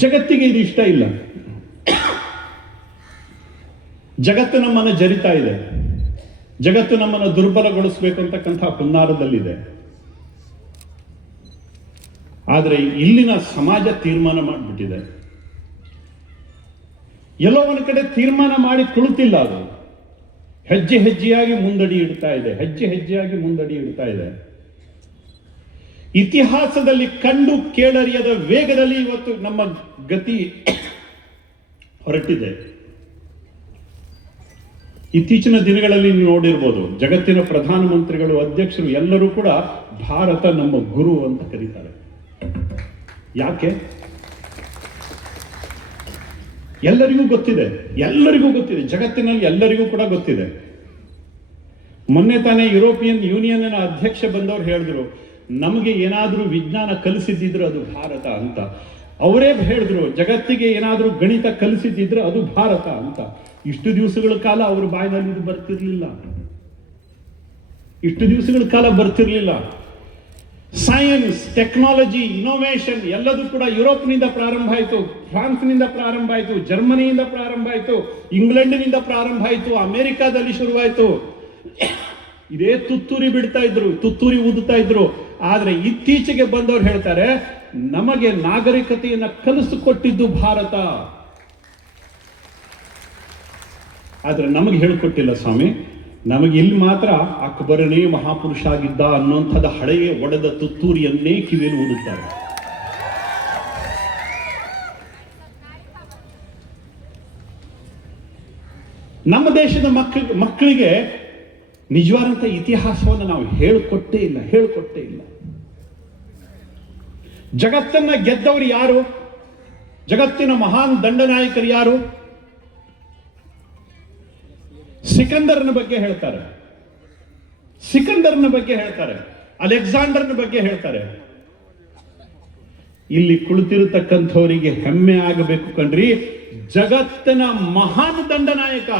ಜಗತ್ತಿಗೆ ಇದು ಇಷ್ಟ ಇಲ್ಲ. ಜಗತ್ತು ನಮ್ಮನ್ನು ಜರಿತಾ ಇದೆ. ಜಗತ್ತು ನಮ್ಮನ್ನು ದುರ್ಬಲಗೊಳಿಸಬೇಕು ಅಂತಕ್ಕಂಥ ಹುನ್ನಾರದಲ್ಲಿದೆ. ಆದರೆ ಇಲ್ಲಿನ ಸಮಾಜ ತೀರ್ಮಾನ ಮಾಡಿಬಿಟ್ಟಿದೆ. ಎಲ್ಲೋ ಒಂದು ಕಡೆ ತೀರ್ಮಾನ ಮಾಡಿ ಕುಳಿತಿಲ್ಲ. ಅದು ಹೆಜ್ಜೆ ಹೆಜ್ಜೆಯಾಗಿ ಮುಂದಡಿ ಇಡ್ತಾ ಇದೆ. ಹೆಜ್ಜೆ ಹೆಜ್ಜೆಯಾಗಿ ಮುಂದಡಿ ಇಡ್ತಾ ಇದೆ. ಇತಿಹಾಸದಲ್ಲಿ ಕಂಡು ಕೇಳರಿಯದ ವೇಗದಲ್ಲಿ ಇವತ್ತು ನಮ್ಮ ಗತಿ ಹೊರಟಿದೆ. ಇತ್ತೀಚಿನ ದಿನಗಳಲ್ಲಿ ನೀವು ನೋಡಿರ್ಬೋದು, ಜಗತ್ತಿನ ಪ್ರಧಾನಮಂತ್ರಿಗಳು, ಅಧ್ಯಕ್ಷರು ಎಲ್ಲರೂ ಕೂಡ ಭಾರತ ನಮ್ಮ ಗುರು ಅಂತ ಕರೀತಾರೆ. ಯಾಕೆ? ಎಲ್ಲರಿಗೂ ಗೊತ್ತಿದೆ. ಜಗತ್ತಿನಲ್ಲಿ ಎಲ್ಲರಿಗೂ ಕೂಡ ಗೊತ್ತಿದೆ. ಮೊನ್ನೆ ತಾನೇ ಯುರೋಪಿಯನ್ ಯೂನಿಯನ್ ಅಧ್ಯಕ್ಷ ಬಂದವರು ಹೇಳಿದ್ರು, ನಮಗೆ ಏನಾದರೂ ವಿಜ್ಞಾನ ಕಲಿಸಿದ್ದಿದ್ರೆ ಅದು ಭಾರತ ಅಂತ. ಅವರೇ ಹೇಳಿದ್ರು, ಜಗತ್ತಿಗೆ ಏನಾದರೂ ಗಣಿತ ಕಲಿಸಿದ್ದಿದ್ರೆ ಅದು ಭಾರತ ಅಂತ. ಇಷ್ಟು ದಿವಸಗಳ ಕಾಲ ಅವ್ರ ಬಾಯಿನಲ್ಲಿ ಇದು ಬರ್ತಿರ್ಲಿಲ್ಲ. ಸೈನ್ಸ್, ಟೆಕ್ನಾಲಜಿ, ಇನೋವೇಷನ್ ಎಲ್ಲದೂ ಕೂಡ ಯುರೋಪ್ನಿಂದ ಪ್ರಾರಂಭ ಆಯಿತು, ಫ್ರಾನ್ಸ್ನಿಂದ ಪ್ರಾರಂಭ ಆಯಿತು, ಜರ್ಮನಿಯಿಂದ ಪ್ರಾರಂಭ ಆಯಿತು, ಇಂಗ್ಲೆಂಡ್ನಿಂದ ಪ್ರಾರಂಭ ಆಯಿತು, ಅಮೆರಿಕಾದಲ್ಲಿ ಶುರುವಾಯಿತು. ಇದೇ ತುತ್ತೂರಿ ಊದುತ್ತಾ ಇದ್ರು. ಆದ್ರೆ ಇತ್ತೀಚೆಗೆ ಬಂದವರು ಹೇಳ್ತಾರೆ, ನಮಗೆ ನಾಗರಿಕತೆಯನ್ನ ಕಲಿಸಿಕೊಟ್ಟಿದ್ದು ಭಾರತ. ಆದ್ರೆ ನಮಗೆ ಹೇಳಿಕೊಟ್ಟಿಲ್ಲ ಸ್ವಾಮಿ. ನಮಗೆ ಇಲ್ಲಿ ಮಾತ್ರ ಅಕ್ಬರನೇ ಮಹಾಪುರುಷ ಆಗಿದ್ದ ಅನ್ನೋಂಥದ್ದು ಹಳೆಯ ಒಡೆದ ತುತ್ತೂರಿಯನ್ನೇ ಕಿವಿಯಲ್ಲಿ ಊದುತ್ತಾರೆ. ನಮ್ಮ ದೇಶದ ಮಕ್ಕಳಿಗೆ ನಿಜವಾದಂಥ ಇತಿಹಾಸವನ್ನು ನಾವು ಹೇಳಿಕೊಟ್ಟೇ ಇಲ್ಲ. ಜಗತ್ತನ್ನ ಗೆದ್ದವರು ಯಾರು? ಜಗತ್ತಿನ ಮಹಾನ್ ದಂಡನಾಯಕರು ಯಾರು? ಸಿಕಂದರ್ನ ಬಗ್ಗೆ ಹೇಳ್ತಾರೆ, ಅಲೆಕ್ಸಾಂಡರ್ನ ಬಗ್ಗೆ ಹೇಳ್ತಾರೆ. ಇಲ್ಲಿ ಕುಳಿತಿರತಕ್ಕಂಥವರಿಗೆ ಹೆಮ್ಮೆ ಆಗಬೇಕು ಕಣ್ರಿ. ಜಗತ್ತಿನ ಮಹಾನ್ ದಂಡನಾಯಕ,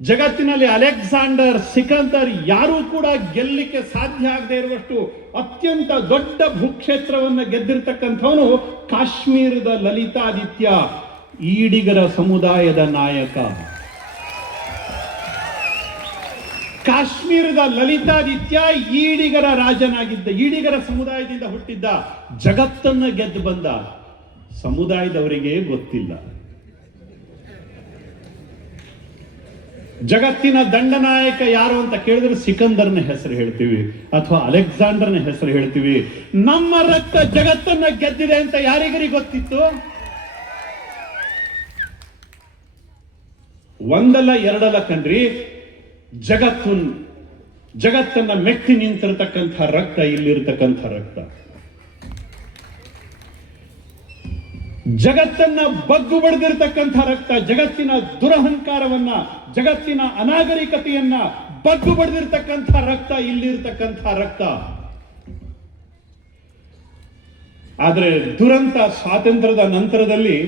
ಜಗತ್ತಿನಲ್ಲಿ ಅಲೆಕ್ಸಾಂಡರ್, ಸಿಕಂದರ್ ಯಾರೂ ಕೂಡ ಗೆಲ್ಲಲಿಕ್ಕೆ ಸಾಧ್ಯ ಆಗದೆ ಇರುವಷ್ಟು ಅತ್ಯಂತ ದೊಡ್ಡ ಭೂಕ್ಷೇತ್ರವನ್ನು ಗೆದ್ದಿರ್ತಕ್ಕಂಥವನು ಕಾಶ್ಮೀರದ ಲಲಿತಾದಿತ್ಯ, ಈಡಿಗರ ಸಮುದಾಯದ ನಾಯಕ. ಕಾಶ್ಮೀರದ ಲಲಿತಾದಿತ್ಯ ಈಡಿಗರ ರಾಜನಾಗಿದ್ದ, ಈಡಿಗರ ಸಮುದಾಯದಿಂದ ಹುಟ್ಟಿದ್ದ, ಜಗತ್ತನ್ನ ಗೆದ್ದು ಬಂದ. ಸಮುದಾಯದವರಿಗೆ ಗೊತ್ತಿಲ್ಲ. ಜಗತ್ತಿನ ದಂಡನಾಯಕ ಯಾರು ಅಂತ ಕೇಳಿದ್ರೆ ಸಿಕಂದರ್ನ ಹೆಸರು ಹೇಳ್ತೀವಿ ಅಥವಾ ಅಲೆಕ್ಸಾಂಡರ್ನ ಹೆಸರು ಹೇಳ್ತೀವಿ. ನಮ್ಮ ರಕ್ತ ಜಗತ್ತನ್ನ ಗೆದ್ದಿದೆ ಅಂತ ಯಾರಿಗರಿ ಗೊತ್ತಿತ್ತು? ಒಂದಲ್ಲ ಎರಡಲ್ಲ ಕಣ್ರಿ. ಜಗತ್ತನ್ನ ಮೆಟ್ಟಿ ನಿಂತಿರತಕ್ಕಂಥ ರಕ್ತ ಇಲ್ಲಿರ್ತಕ್ಕಂಥ ರಕ್ತ. ಜಗತ್ತನ್ನ ಬಗ್ಗು ಬಡಿದಿರ್ತಕ್ಕಂಥ ರಕ್ತ, ಜಗತ್ತಿನ ದುರಹಂಕಾರವನ್ನ, ಜಗತ್ತಿನ ಅನಾಗರಿಕತೆಯನ್ನ ಬಗ್ಗು ಬಡಿದಿರ್ತಕ್ಕಂಥ ರಕ್ತ ಇಲ್ಲಿರ್ತಕ್ಕಂಥ ರಕ್ತ. ಆದರೆ ದುರಂತ ಸ್ವಾತಂತ್ರ್ಯದ ನಂತರದಲ್ಲಿ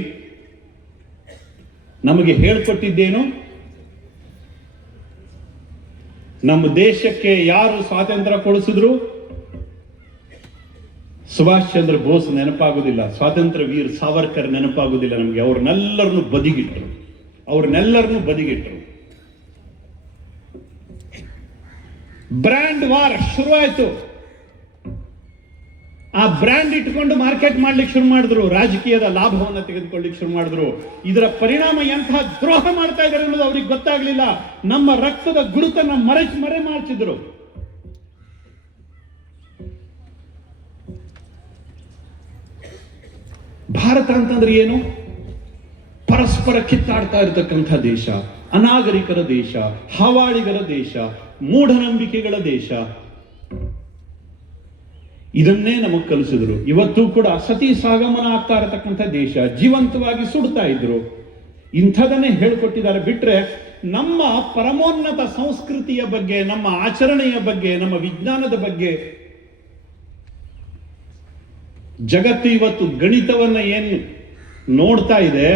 ನಮಗೆ ಹೇಳಿಕೊಟ್ಟಿದ್ದೇನು? ನಮ್ಮ ದೇಶಕ್ಕೆ ಯಾರು ಸ್ವಾತಂತ್ರ್ಯ ಕೊಡಿಸಿದ್ರು? ಸುಭಾಷ್ ಚಂದ್ರ ಬೋಸ್ ನೆನಪಾಗುವುದಿಲ್ಲ, ಸ್ವಾತಂತ್ರ್ಯ ವೀರ್ ಸಾವರ್ಕರ್ ನೆನಪಾಗುವುದಿಲ್ಲ ನಮಗೆ. ಅವ್ರನ್ನೆಲ್ಲರನ್ನು ಬದಿಗಿಟ್ರು. ಬ್ರ್ಯಾಂಡ್ ವಾರ್ ಶುರುವಾಯಿತು. ಆ ಬ್ರ್ಯಾಂಡ್ ಇಟ್ಕೊಂಡು ಮಾರ್ಕೆಟ್ ಮಾಡ್ಲಿಕ್ಕೆ ಶುರು ಮಾಡಿದ್ರು, ರಾಜಕೀಯದ ಲಾಭವನ್ನು ತೆಗೆದುಕೊಳ್ಳಿಕ್ಕೆ ಶುರು ಮಾಡಿದ್ರು. ಇದರ ಪರಿಣಾಮ ಎಂತಹ ದ್ರೋಹ ಮಾಡ್ತಾ ಇದ್ದಾರೆ ಅನ್ನೋದು ಅವ್ರಿಗೆ ಗೊತ್ತಾಗ್ಲಿಲ್ಲ. ನಮ್ಮ ರಕ್ತದ ಗುರುತನ್ನ ಮರೆ ಮಾಡ್ತಿದ್ರು. ಭಾರತ ಅಂತಂದ್ರೆ ಏನು? ಪರಸ್ಪರ ಕಿತ್ತಾಡ್ತಾ ಇರತಕ್ಕಂಥ ದೇಶ, ಅನಾಗರಿಕರ ದೇಶ, ಹಾವಾಳಿಗರ ದೇಶ, ಮೂಢನಂಬಿಕೆಗಳ ದೇಶ. ಇದನ್ನೇ ನಮಗೆ ಕಲಿಸಿದ್ರು. ಇವತ್ತು ಕೂಡ ಸತಿ ಸಾಗಮನ ಆಗ್ತಾ ಇರತಕ್ಕಂಥ ದೇಶ, ಜೀವಂತವಾಗಿ ಸುಡ್ತಾ ಇದ್ರು. ಇಂಥದನ್ನೇ ಹೇಳ್ಕೊಟ್ಟಿದ್ದಾರೆ. ಬಿಟ್ರೆ ನಮ್ಮ ಪರಮೋನ್ನತ ಸಂಸ್ಕೃತಿಯ ಬಗ್ಗೆ, ನಮ್ಮ ಆಚರಣೆಯ ಬಗ್ಗೆ, ನಮ್ಮ ವಿಜ್ಞಾನದ ಬಗ್ಗೆ ಜಗತ್ತು ಇವತ್ತು ಗಣಿತವನ್ನ ಏನು ನೋಡ್ತಾ ಇದೆ,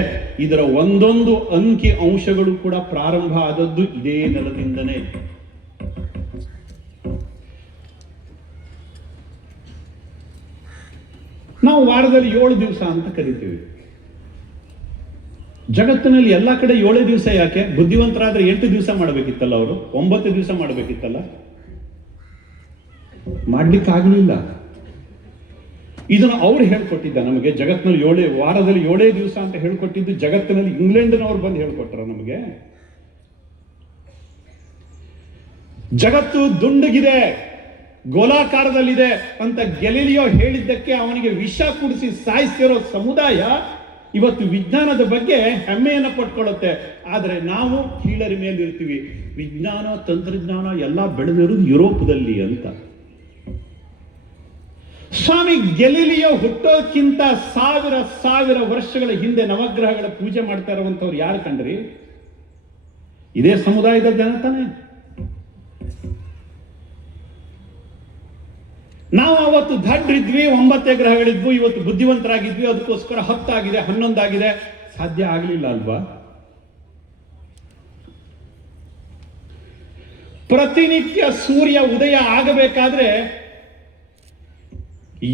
ಇದರ ಒಂದೊಂದು ಅಂಕಿ ಅಂಶಗಳು ಕೂಡ ಪ್ರಾರಂಭ ಆದದ್ದು ಇದೇ ನೆಲದಿಂದನೇ. ನಾವು ವಾರದಲ್ಲಿ 7 ದಿವಸ ಅಂತ ಕರಿತೀವಿ. ಜಗತ್ತಿನಲ್ಲಿ ಎಲ್ಲ ಕಡೆ 7 ದಿವಸ ಯಾಕೆ? ಬುದ್ಧಿವಂತರಾದ್ರೆ 8 ದಿವಸ ಮಾಡಬೇಕಿತ್ತಲ್ಲ, ಅವರು 9 ದಿವಸ ಮಾಡಬೇಕಿತ್ತಲ್ಲ, ಮಾಡ್ಲಿಕ್ಕಾಗಲಿಲ್ಲ. ಇದನ್ನು ಅವ್ರು ಹೇಳ್ಕೊಟ್ಟಿದ್ದ ನಮಗೆ. ಜಗತ್ತಿನಲ್ಲಿ ವಾರದಲ್ಲಿ 7 ದಿವಸ ಅಂತ ಹೇಳ್ಕೊಟ್ಟಿದ್ದು ಜಗತ್ತಿನಲ್ಲಿ ಇಂಗ್ಲೆಂಡ್ನವ್ರು ಬಂದು ಹೇಳ್ಕೊಟ್ರ ನಮಗೆ. ಜಗತ್ತು ದುಂಡಗಿದೆ, ಗೋಲಾಕಾರದಲ್ಲಿದೆ ಅಂತ ಗೆಲಿಲಿಯೋ ಹೇಳಿದ್ದಕ್ಕೆ ಅವನಿಗೆ ವಿಷ ಕುಡಿಸಿ ಸಾಯಿಸಿರೋ ಸಮುದಾಯ ಇವತ್ತು ವಿಜ್ಞಾನದ ಬಗ್ಗೆ ಹೆಮ್ಮೆಯನ್ನು ಪಟ್ಕೊಳ್ಳುತ್ತೆ. ಆದರೆ ನಾವು ಕೀಳರಿ ಮೇಲೆ ಇರ್ತೀವಿ. ವಿಜ್ಞಾನ ತಂತ್ರಜ್ಞಾನ ಎಲ್ಲ ಬೆಳೆದಿರೋದು ಯುರೋಪದಲ್ಲಿ ಅಂತ. ಸ್ವಾಮಿ ಗೆಲಿಲಿಯೋ ಹುಟ್ಟೋಕ್ಕಿಂತ ಸಾವಿರ ವರ್ಷಗಳ ಹಿಂದೆ ನವಗ್ರಹಗಳ ಪೂಜೆ ಮಾಡ್ತಾ ಇರುವಂತವ್ರು ಯಾರು ಕಂಡ್ರಿ? ಇದೇ ಸಮುದಾಯದ ಜನ ತಾನೆ. ನಾವು ಅವತ್ತು ದಡ್ರಿದ್ವಿ, 9 ಗ್ರಹಗಳಿದ್ವು. ಇವತ್ತು ಬುದ್ಧಿವಂತರಾಗಿದ್ವಿ, ಅದಕ್ಕೋಸ್ಕರ 10 ಆಗಿದೆ, 11 ಆಗಿದೆ. ಸಾಧ್ಯ ಆಗಲಿಲ್ಲ ಅಲ್ವಾ? ಪ್ರತಿನಿತ್ಯ ಸೂರ್ಯ ಉದಯ ಆಗಬೇಕಾದ್ರೆ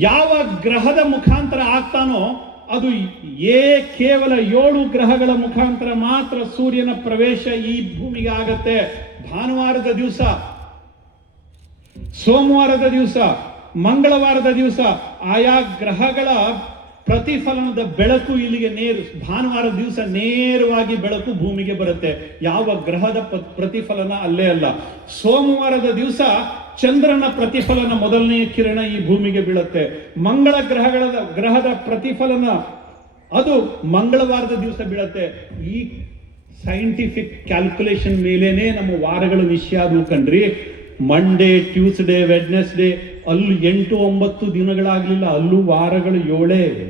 ಯಾವ ಗ್ರಹದ ಮುಖಾಂತರ ಆಗ್ತಾನೋ ಅದು ಕೇವಲ 7 ಗ್ರಹಗಳ ಮುಖಾಂತರ ಮಾತ್ರ ಸೂರ್ಯನ ಪ್ರವೇಶ ಈ ಭೂಮಿಗೆ ಆಗತ್ತೆ. ಭಾನುವಾರದ ದಿವಸ, ಸೋಮವಾರದ ದಿವಸ, ಮಂಗಳವಾರದ ದಿವಸ ಆಯಾ ಗ್ರಹಗಳ ಪ್ರತಿಫಲನದ ಬೆಳಕು ಇಲ್ಲಿಗೆ ಭಾನುವಾರದ ದಿವಸ ನೇರವಾಗಿ ಬೆಳಕು ಭೂಮಿಗೆ ಬರುತ್ತೆ. ಯಾವ ಗ್ರಹದ ಪ್ರತಿಫಲನ ಅಲ್ಲೇ ಅಲ್ಲ. ಸೋಮವಾರದ ದಿವಸ ಚಂದ್ರನ ಪ್ರತಿಫಲನ ಮೊದಲನೆಯ ಕಿರಣ ಈ ಭೂಮಿಗೆ ಬೀಳುತ್ತೆ. ಮಂಗಳ ಗ್ರಹದ ಪ್ರತಿಫಲನ ಅದು ಮಂಗಳವಾರದ ದಿವಸ ಬೀಳುತ್ತೆ. ಈ ಸೈಂಟಿಫಿಕ್ ಕ್ಯಾಲ್ಕುಲೇಷನ್ ಮೇಲೇನೆ ನಮ್ಮ ವಾರಗಳು ನಿಶ್ಚಯ ಆದವು ಕಣ್ರಿ. ಮಂಡೇ, ಟ್ಯೂಸ್ಡೇ, ವೆಡ್ನೆಸ್ಡೇ ಅಲ್ಲೂ 8-9 ದಿನಗಳಾಗ್ಲಿಲ್ಲ, ಅಲ್ಲೂ ವಾರಗಳು 7.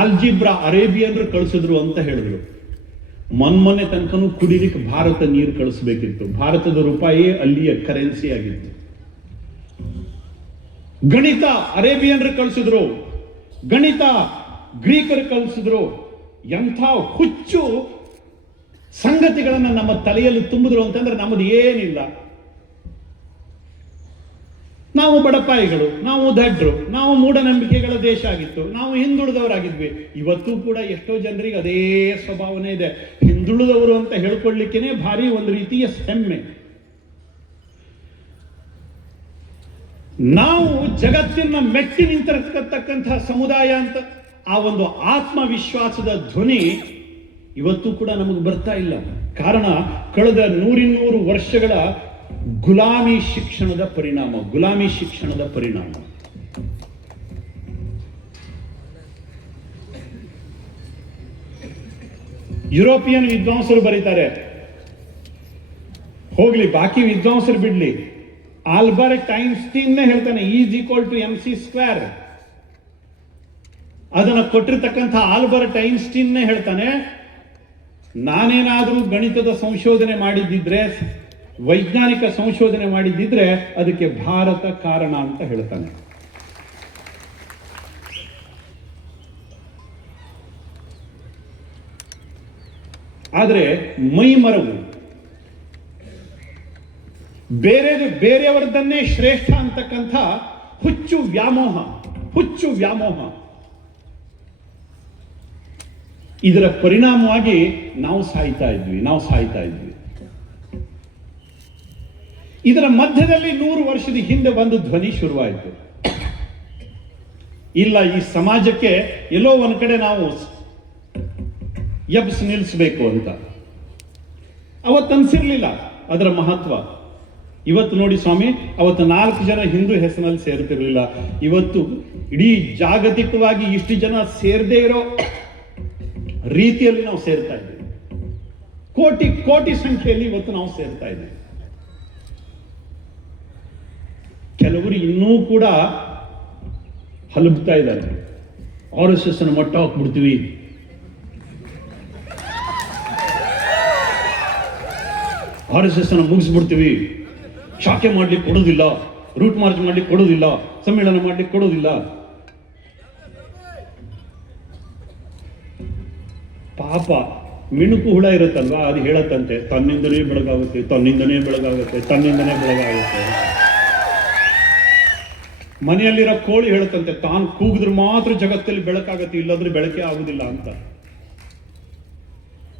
ಆಲ್ಜಿಬ್ರಾ ಅರೇಬಿಯನ್ರು ಕಳಿಸಿದ್ರು ಅಂತ ಹೇಳಿದ್ರು. ಮೊನ್ನೆ ತನಕನೂ ಕುಡಿಲಿಕ್ಕೆ ಭಾರತ ನೀರು ಕಳಿಸ್ಬೇಕಿತ್ತು. ಭಾರತದ ರೂಪಾಯಿ ಅಲ್ಲಿಯ ಕರೆನ್ಸಿ ಆಗಿತ್ತು. ಗಣಿತ ಅರೇಬಿಯನ್ರು ಕಳಿಸಿದ್ರು, ಗಣಿತ ಗ್ರೀಕರು ಕಳಿಸಿದ್ರು. ಎಂಥ ಹುಚ್ಚು ಸಂಗತಿಗಳನ್ನ ನಮ್ಮ ತಲೆಯಲ್ಲಿ ತುಂಬಿದ್ರು ಅಂತಂದ್ರೆ ನಮ್ಮದು ಏನಿಲ್ಲ. ನಾವು ಬಡಪಾಯಿಗಳು, ನಾವು ದಡ್ರು, ನಾವು ಮೂಢನಂಬಿಕೆಗಳ ದೇಶ ಆಗಿತ್ತು, ನಾವು ಹಿಂದುಳಿದವರಾಗಿದ್ವಿ. ಇವತ್ತು ಕೂಡ ಎಷ್ಟೋ ಜನರಿಗೆ ಅದೇ ಸ್ವಭಾವನೆ ಇದೆ. ಹಿಂದುಳಿದವರು ಅಂತ ಹೇಳ್ಕೊಳ್ಳಿಕ್ಕೇನೆ ಭಾರಿ ಒಂದು ರೀತಿಯ ಹೆಮ್ಮೆ. ನಾವು ಜಗತ್ತಿನ ಮೆಟ್ಟಿ ನಿಂತಿರತಕ್ಕಂತಹ ಸಮುದಾಯ ಅಂತ ಆ ಒಂದು ಆತ್ಮವಿಶ್ವಾಸದ ಧ್ವನಿ ಇವತ್ತು ಕೂಡ ನಮಗೆ ಬರ್ತಾ ಇಲ್ಲ. ಕಾರಣ ಕಳೆದ 100 ವರ್ಷಗಳ ಗುಲಾಮಿ ಶಿಕ್ಷಣದ ಪರಿಣಾಮ. ಯುರೋಪಿಯನ್ ವಿದ್ವಾಂಸರು ಬರೀತಾರೆ, ಹೋಗ್ಲಿ ಬಾಕಿ ವಿದ್ವಾಂಸರು ಬಿಡ್ಲಿ, ಆಲ್ಬರ್ಟ್ ಐನ್ಸ್ಟೀನ್ ಹೇಳ್ತಾನೆ E=mc². ಅದನ್ನು ಕೊಟ್ಟಿರ್ತಕ್ಕಂಥ ಆಲ್ಬರ್ಟ್ ಐನ್ಸ್ಟೀನ್ ಹೇಳ್ತಾನೆ, ನಾನೇನಾದರೂ ಗಣಿತದ ಸಂಶೋಧನೆ ಮಾಡಿದ್ದಿದ್ರೆ, ವೈಜ್ಞಾನಿಕ ಸಂಶೋಧನೆ ಮಾಡಿದ್ದಿದ್ರೆ ಅದಕ್ಕೆ ಭಾರತ ಕಾರಣ ಅಂತ ಹೇಳ್ತಾನೆ. ಆದರೆ ಮೈಮರವು ಬೇರೆಯವರದನ್ನೇ ಶ್ರೇಷ್ಠ ಅಂತಕ್ಕಂಥ ಹುಚ್ಚು ವ್ಯಾಮೋಹ ಇದರ ಪರಿಣಾಮವಾಗಿ ನಾವು ಸಾಯ್ತಾ ಇದ್ವಿ. ಇದರ ಮಧ್ಯದಲ್ಲಿ 100 ವರ್ಷದ ಹಿಂದೆ ಒಂದು ಧ್ವನಿ ಶುರುವಾಯಿತು. ಇಲ್ಲ, ಈ ಸಮಾಜಕ್ಕೆ ಎಲ್ಲೋ ಒಂದ್ ಕಡೆ ನಾವು ಎಬ್ಸ್ ನಿಲ್ಲಿಸಬೇಕು ಅಂತ. ಅವತ್ತನ್ಸಿರ್ಲಿಲ್ಲ ಅದರ ಮಹತ್ವ. ಇವತ್ತು ನೋಡಿ ಸ್ವಾಮಿ, ಅವತ್ತು 4 ಜನ ಹಿಂದೂ ಹೆಸರಿನಲ್ಲಿ ಸೇರ್ತಿರ್ಲಿಲ್ಲ. ಇವತ್ತು ಇಡೀ ಜಾಗತಿಕವಾಗಿ ಇಷ್ಟು ಜನ ಸೇರದೇ ಇರೋ ರೀತಿಯಲ್ಲಿ ನಾವು ಸೇರ್ತಾ ಇದ್ದೀವಿ. ಕೋಟಿ ಸಂಖ್ಯೆಯಲ್ಲಿ ಇವತ್ತು ನಾವು ಸೇರ್ತಾ ಇದ್ದೀವಿ. ಕೆಲವರು ಇನ್ನೂ ಕೂಡ ಹಲಬ್ತಾ ಇದ್ದಾರೆ. RSS ಮಟ್ಟ ಹಾಕ್ಬಿಡ್ತೀವಿ, RSS ಮುಗಿಸ್ಬಿಡ್ತೀವಿ, ಶಾಖೆ ಮಾಡ್ಲಿಕ್ಕೆ ಕೊಡೋದಿಲ್ಲ, ರೂಟ್ ಮಾರ್ಚ್ ಮಾಡ್ಲಿಕ್ಕೆ ಕೊಡೋದಿಲ್ಲ, ಸಮ್ಮೇಳನ ಮಾಡ್ಲಿಕ್ಕೆ ಕೊಡೋದಿಲ್ಲ. ಪಾಪ ಮಿಣುಕು ಹುಳ ಇರುತ್ತಲ್ವಾ, ಅದು ಹೇಳತ್ತಂತೆ, ತನ್ನಿಂದನೇ ಬೆಳಗಾಗುತ್ತೆ. ಮನೆಯಲ್ಲಿರೋ ಕೋಳಿ ಹೇಳುತ್ತಂತೆ ತಾನು ಕೂಗಿದ್ರೆ ಮಾತ್ರ ಜಗತ್ತಲ್ಲಿ ಬೆಳಕಾಗತ್ತೆ, ಇಲ್ಲದ್ರೆ ಬೆಳಕೇ ಆಗುದಿಲ್ಲ ಅಂತ.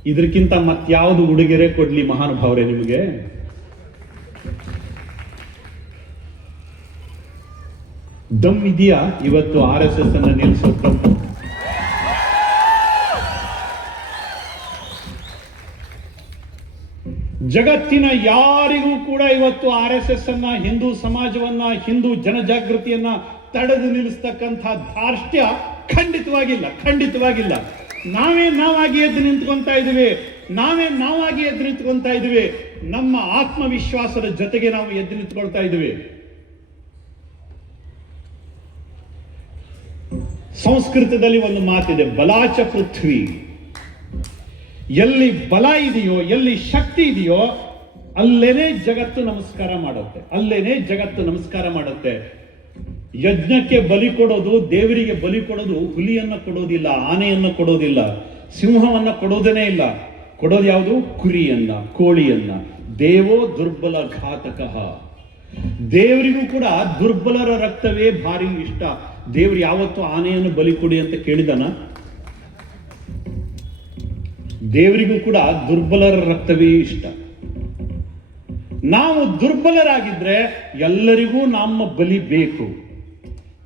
ಇದಕ್ಕಿಂತ ಮತ್ಯಾವುದು ಉಡುಗೊರೆ ಕೊಡ್ಲಿ ಮಹಾನುಭಾವರೇ ನಿಮಗೆ? ದಮ್ ಇದೆಯಾ ಇವತ್ತು RSS ಅನ್ನ ನಿಲ್ಲಿಸೋ ದಮ್ಮು? ಜಗತ್ತಿನ ಯಾರಿಗೂ ಕೂಡ ಇವತ್ತು RSS ಅನ್ನ, ಹಿಂದೂ ಸಮಾಜವನ್ನ, ಹಿಂದೂ ಜನಜಾಗೃತಿಯನ್ನ ತಡೆದು ನಿಲ್ಲಿಸ್ತಕ್ಕಂಥ ಧಾರ್ಷ್ಟ್ಯ ಖಂಡಿತವಾಗಿಲ್ಲ. ನಾವೇ ನಾವಾಗಿ ಎದ್ದು ನಿಂತ್ಕೊಂತಾ ಇದೀವಿ. ನಮ್ಮ ಆತ್ಮವಿಶ್ವಾಸದ ಜೊತೆಗೆ ನಾವು ಎದ್ದು ನಿಂತ್ಕೊಳ್ತಾ ಇದ್ದೀವಿ. ಸಂಸ್ಕೃತದಲ್ಲಿ ಒಂದು ಮಾತಿದೆ, ಬಲಾಚ ಪೃಥ್ವಿ. ಎಲ್ಲಿ ಬಲ ಇದೆಯೋ, ಎಲ್ಲಿ ಶಕ್ತಿ ಇದೆಯೋ, ಅಲ್ಲೇನೆ ಜಗತ್ತು ನಮಸ್ಕಾರ ಮಾಡುತ್ತೆ. ಯಜ್ಞಕ್ಕೆ ಬಲಿ ಕೊಡೋದು, ದೇವರಿಗೆ ಬಲಿ ಕೊಡೋದು, ಹುಲಿಯನ್ನ ಕೊಡೋದಿಲ್ಲ, ಆನೆಯನ್ನ ಕೊಡೋದಿಲ್ಲ, ಸಿಂಹವನ್ನ ಕೊಡೋದೇನೇ ಇಲ್ಲ. ಕೊಡೋದು ಯಾವುದು? ಕುರಿಯನ್ನ, ಕೋಳಿಯನ್ನ. ದೇವೋ ದುರ್ಬಲ ಘಾತಕ. ದೇವರಿಗೂ ಕೂಡ ದುರ್ಬಲರ ರಕ್ತವೇ ಭಾರಿ ಇಷ್ಟ. ದೇವರು ಯಾವತ್ತು ಆನೆಯನ್ನು ಬಲಿ ಕೊಡಿ ಅಂತ ಕೇಳಿದನ? ದೇವರಿಗೂ ಕೂಡ ದುರ್ಬಲರ ರಕ್ತವೇ ಇಷ್ಟ. ನಾವು ದುರ್ಬಲರಾಗಿದ್ರೆ ಎಲ್ಲರಿಗೂ ನಮ್ಮ ಬಲಿ ಬೇಕು.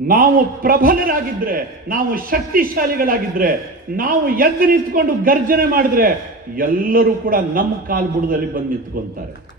ನಾವು ಪ್ರಬಲರಾಗಿದ್ರೆ, ನಾವು ಶಕ್ತಿಶಾಲಿಗಳಾಗಿದ್ರೆ, ನಾವು ಎದ್ದು ನಿಂತ್ಕೊಂಡು ಗರ್ಜನೆ ಮಾಡಿದ್ರೆ ಎಲ್ಲರೂ ಕೂಡ ನಮ್ಮ ಕಾಲ್ಬುಡದಲ್ಲಿ ಬಂದು ನಿಂತ್ಕೊಂತಾರೆ.